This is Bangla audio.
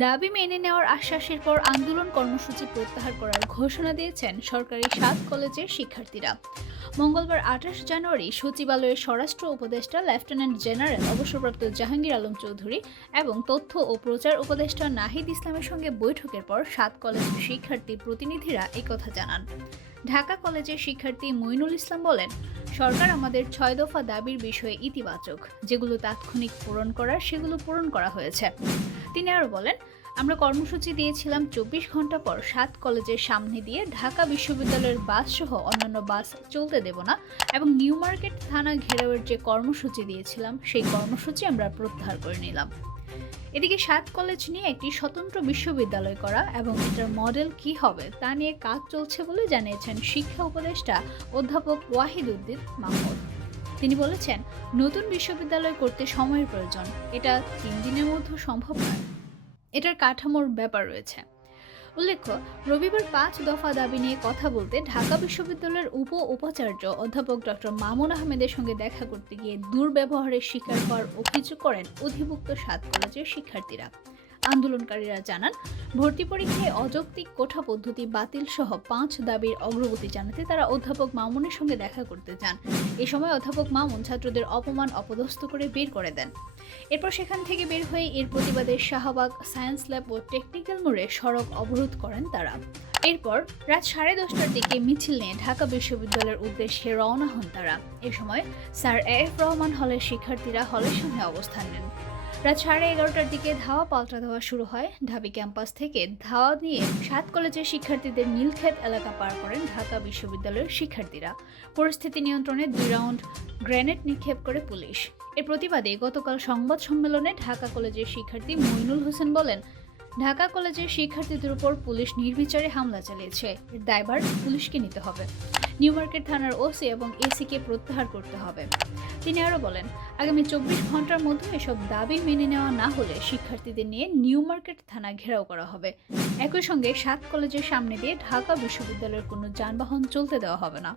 দাবি মেনে নেওয়ার আশ্বাসের পর আন্দোলন কর্মসূচি প্রত্যাহার করার ঘোষণা দিয়েছেন সরকারি ৭ কলেজের শিক্ষার্থীরা। মঙ্গলবার ২৮ জানুয়ারি সচিবালয়ের স্বরাষ্ট্র উপদেষ্টা লেফটেন্যান্ট জেনারেল অবসরপ্রাপ্ত জাহাঙ্গীর আলম চৌধুরী এবং তথ্য ও প্রচার উপদেষ্টা নাহিদ ইসলামের সঙ্গে বৈঠকের পর ৭ কলেজের শিক্ষার্থী প্রতিনিধিরা একথা জানান। ঢাকা কলেজের শিক্ষার্থী মইনুল ইসলাম বলেন, সরকার আমাদের ৬ দফা দাবির বিষয়ে ইতিবাচক, যেগুলো তাৎক্ষণিক পূরণ করার সেগুলো পূরণ করা হয়েছে। তিনি আরও বলেন, আমরা কর্মসূচি দিয়েছিলাম ২৪ ঘন্টা পর ৭ কলেজের সামনে দিয়ে ঢাকা বিশ্ববিদ্যালয়ের বাস সহ অন্যান্য বাস চলতে দেব না এবং নিউ মার্কেট থানা ঘেরাওয়ের যে কর্মসূচি দিয়েছিলাম সেই কর্মসূচি আমরা প্রত্যাহার করে নিলাম। এদিকে ৭ কলেজ নিয়ে একটি স্বতন্ত্র বিশ্ববিদ্যালয় করা এবং এটার মডেল কি হবে তা নিয়ে কাজ চলছে বলে জানিয়েছেন শিক্ষা উপদেষ্টা অধ্যাপক ওয়াহিদ উদ্দিন মাহমুদ। তিনি বলেছেন, নতুন বিশ্ববিদ্যালয় করতে সময়ের প্রয়োজন, এটা ৩ দিনের মধ্যে সম্ভব নয়, এটার কাঠামোর ব্যাপার রয়েছে। উল্লেখ্য, রবিবার ৫ দফা দাবি নিয়ে কথা বলতে ঢাকা বিশ্ববিদ্যালয়ের উপাচার্য অধ্যাপক ডক্টর মামুন আহমেদের সঙ্গে দেখা করতে গিয়ে দুর্ব্যবহারের শিকার হওয়ার অভিযোগ করেন অধিভুক্ত ৭ কলেজের শিক্ষার্থীরা। আন্দোলনকারীরা জানান, ভর্তি পরীক্ষায় অযৌক্তিক কোঠা পদ্ধতি বাতিল সহ ৫ দাবির অগ্রগতি জানাতে তারা অধ্যাপক মামুনের সঙ্গে দেখা করতে চান। এ সময় অধ্যাপক মামুন ছাত্রদের অপমান অপদস্থ করে বের করে দেন। এরপর সেখান থেকে বের হয়ে এর প্রতিবাদে শাহবাগ সায়েন্স ল্যাব ও টেকনিক্যাল মোড়ে সড়ক অবরোধ করেন তারা। এরপর রাত 10:30টার দিকে মিছিল নিয়ে ঢাকা বিশ্ববিদ্যালয়ের উদ্দেশ্যে রওনা হন তারা। এ সময় স্যার এফ রহমান হলের শিক্ষার্থীরা হলের সামনে অবস্থান নেন। রাত 11:30টার দিকে ধাওয়া পাল্টা ধাওয়া শুরু হয়। ঢাবি ক্যাম্পাস থেকে ধাওয়া নিয়ে ৭ কলেজের শিক্ষার্থীদের নীলক্ষেত এলাকা পার করেন ঢাকা বিশ্ববিদ্যালয়ের শিক্ষার্থীরা। পরিস্থিতি নিয়ন্ত্রণে ২ রাউন্ড গ্রেনেড নিক্ষেপ করে পুলিশ। এর প্রতিবাদে গতকাল সংবাদ সম্মেলনে ঢাকা কলেজের শিক্ষার্থী মইনুল হোসেন বলেন, ঢাকা কলেজের শিক্ষার্থীদের উপর পুলিশ নির্বিচারে হামলা চালিয়েছে, এর দায়ভার পুলিশকে নিতে হবে। নিউ মার্কেট থানার ওসি এবং এসিকে প্রত্যাহার করতে হবে। তিনি আরও বলেন, আগামী ২৪ ঘন্টার মধ্যে এসব দাবি মেনে নেওয়া না হলে শিক্ষার্থীদের নিয়ে নিউ মার্কেট থানা ঘেরাও করা হবে। একই সঙ্গে ৭ কলেজের সামনে দিয়ে ঢাকা বিশ্ববিদ্যালয়ের কোনো যানবাহন চলতে দেওয়া হবে না।